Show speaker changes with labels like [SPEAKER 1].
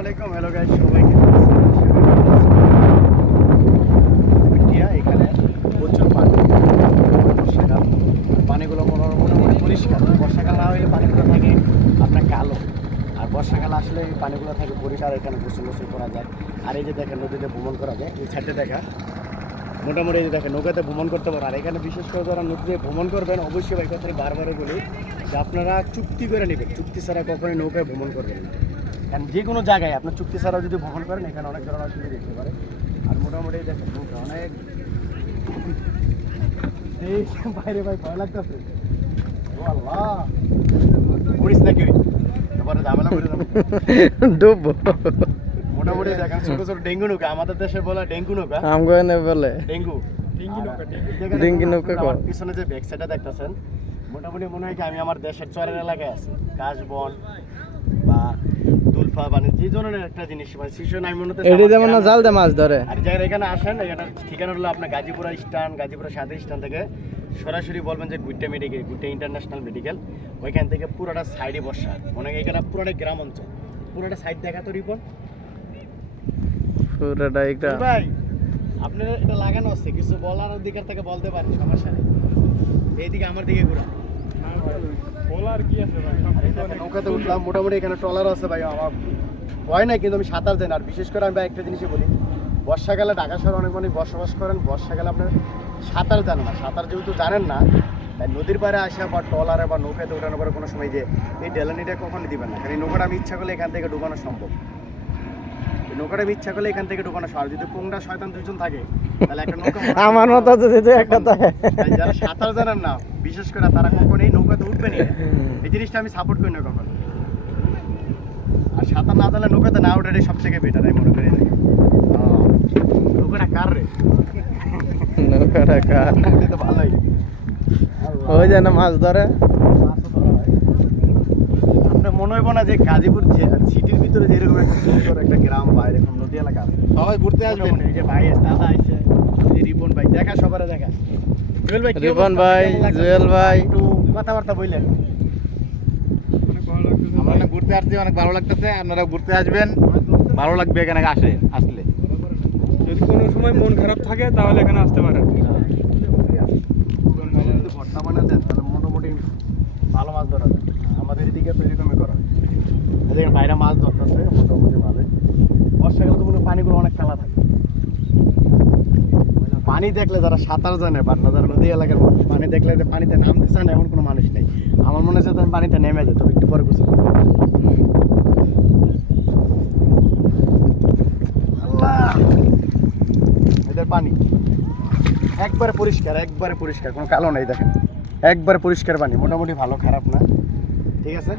[SPEAKER 1] আলাইকুম হ্যালো এখানে প্রচুর পানি বর্ষাকাল পানিগুলো মোটামুটি পরিষ্কার। বর্ষাকাল পানিগুলো থাকে আপনার কালো। আর বর্ষাকাল আসলে এই পানিগুলো থাকে পরিষ্কার এখানে গোসল গোসল করা যায়। আর এই যে দেখেন, নদীতে ভ্রমণ করা যায়, এই সাইডে দেখা। মোটামুটি এই যে দেখেন, নৌকাতে ভ্রমণ করতে পারে। আর এখানে বিশেষ করে যারা নদীতে ভ্রমণ করবেন, অবশ্যই এই কথাটা বারবারই বলি যে আপনারা চুক্তি করে নেবেন। চুক্তি ছাড়া কখনোই নৌকায় ভ্রমণ করবেন না। কারণ যে কোনো জায়গায় আপনার চুক্তি ছাড়াও যদি ভ্রমণ করেন এখানে অনেক ধরনের অসুবিধা দেখতে পারে। আর মোটামুটি দেখেন অনেক এই বাইরে ভাই ভয় লাগতেছে। এবারে ঝামেলা করে
[SPEAKER 2] ডুববো
[SPEAKER 1] মোটামুটি দেখেন ছোট ছোট ডেঙ্গু নৌকা। আমাদের দেশে বলা ডেঙ্গু নৌকা।
[SPEAKER 2] আমগো এনে বলে।
[SPEAKER 1] ডেঙ্গু। ডেঙ্গি নৌকা
[SPEAKER 2] ডেঙ্গি। নৌকা কয়।
[SPEAKER 1] পিছনে যে ব্যাক সাইডে দেখতেছেন মোটামুটি মনে হয় কি আমি আমার দেশের চরের এলাকায় আছি। কাশবন বা দুলফা মানে যে ধরনের একটা জিনিস মানে সিচুয়েশন আমি মনে
[SPEAKER 2] এটি যেমন না জাল দিয়ে মাছ ধরে।
[SPEAKER 1] আর যারা এখানে আসেন এখানে ঠিকানা হলো আপনার গাজীপুরা স্ট্যান্ড গাজীপুরা সাথে স্ট্যান্ড থেকে সরাসরি বলবেন যে গুইটা মেডিকেল গুইটা ইন্টারন্যাশনাল মেডিকেল ওইখান থেকে পুরোটা সাইডে বসা। মনে হয় এখানে পুরোটা গ্রাম অঞ্চল। পুরোটা সাইড দেখা তো রিপন?
[SPEAKER 2] পুরোটা একটা
[SPEAKER 1] ভাই আপনার এটা লাগানো আছে কিছু বলার অধিকার থেকে বলতে পারেন সমস্যা নেই। এইদিকে আমার দিকে ঘুরা আর এই দেখেন, নৌকাতে উঠলাম। মোটামুটি এখানে ট্রলার আছে ভাই আমার ভয় নাই কিন্তু আমি সাঁতার জানি। আর বিশেষ করে আমি ভাই একটা জিনিসই বলি বর্ষাকালে ঢাকা শহরে অনেক মানুষ বসবাস করেন। বর্ষাকালে আপনার সাঁতার জানেন না। সাঁতার যেহেতু জানেন না তাই নদীর পাড়ে আসা বা ট্রলারে বা নৌকাতে উঠানোর পরে কোনো সময় যে এই ডেলানিটা কখনো দিবেন না। কারণ এই নৌকাটা আমি ইচ্ছা করলে এখান থেকে ঢুকানো সম্ভব। নৌকাটা আমি ইচ্ছা করলে এখান থেকে ঢুকানো সম্ভব। যদি কোনটা শয়তান দুজন থাকে তাহলে একটা নৌকা
[SPEAKER 2] আমার মতো যদি যে একটা
[SPEAKER 1] যারা সাঁতার জানেন না বিশেষ করে তারা কখনোই নৌকাতে উঠবেনই না। জিনিসটা আমি সাপোর্ট করি না কখনো। আর সাঁতার না জানলে নৌকাতে না ওঠাটাই সব থেকে বেটার আমি মনে করি নৌকাটা কার রে?
[SPEAKER 2] নৌকাটা কার?
[SPEAKER 1] তো ভালোই।
[SPEAKER 2] ওই যে না মাছ ধরে?
[SPEAKER 1] আপনার মনে হইব না যে গাজীপুর সিটির ভিতরে যেরকম একটা সুন্দর একটা গ্রাম বা এরকম নদী এলাকা আছে।
[SPEAKER 3] সবাই ঘুরতে
[SPEAKER 1] মোটামুটি এই যে ভাই দাদা আইছে এই রিপন ভাই দেখা সবারে দেখা। জুয়েল ভাই
[SPEAKER 2] রিপন ভাই, জুয়েল ভাই।
[SPEAKER 1] একটু কথাবার্তা বললেন।
[SPEAKER 3] আমরা অনেক ঘুরতে আসছি অনেক ভালো লাগতেছে আপনারা ঘুরতে আসবেন। ভালো লাগবে এখানে আসে আসলে।
[SPEAKER 4] যদি কোনো সময় মন খারাপ থাকে তাহলে এখানে আসতে পারেন।
[SPEAKER 1] যদি ভর্তা বানা দেন তাহলে মোটামুটি ভালো মাছ ধরা যায় আমাদের এদিকে তো এরকমই করা হয় বাইরে মাছ ধরতেছে মোটামুটি ভালো বর্ষাকালে তো পানিগুলো অনেক থাকে পানি দেখলে যারা সাঁতার জানে বা নদী এলাকার মানুষ পানি দেখলে যে পানিতে নামতে চান এমন কোনো মানুষ নেই। আমার মনে হচ্ছে আমি পানিতে নেমে যেত একটু পরে গোসল এদের পানি। একবারে পরিষ্কার একবারে পরিষ্কার, কোনো কালো নেই, দেখেন। একবারে পরিষ্কার পানি, মোটামুটি ভালো, খারাপ না। ঠিক আছে?